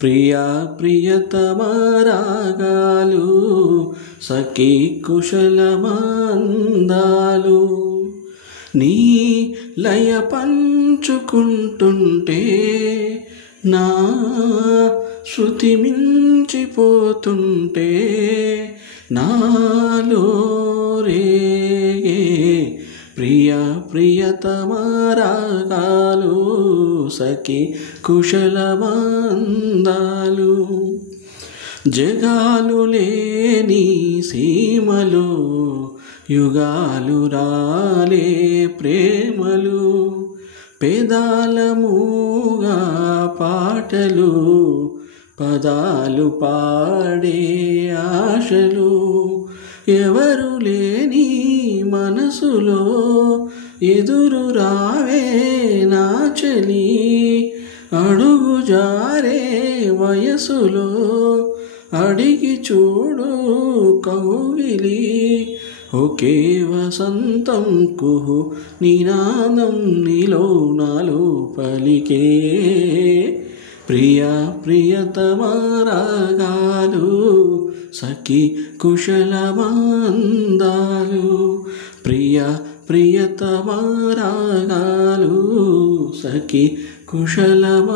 ప్రియా ప్రియతమా రాగాలు సఖీ కుశలమందాలు నీ లయ పంచుకుంటుంటే నా శృతి మించిపోతుంటే నాలో రేగే ప్రియా ప్రియతమా రాగాలు సఖీ కుశలమందాలు జగాలు లేని సీమలో యుగాలు రాలే ప్రేమలు పేదాలముగా పాటలు పదాలు పాడే ఆశలు ఎవరు లేని మనసులో ఎదురు రావే నా చెలి అడుగు జారే వయసులో అడిగి చూడు కౌగిలి ఒకే వసంతం కుహు నినాదం నీలో నాలో పలికే ప్రియా ప్రియతమా రాగాలు సఖీ కుశలమందాలు ప్రియా ప్రియతమా రాగాలు సఖీ కుశలమందాలు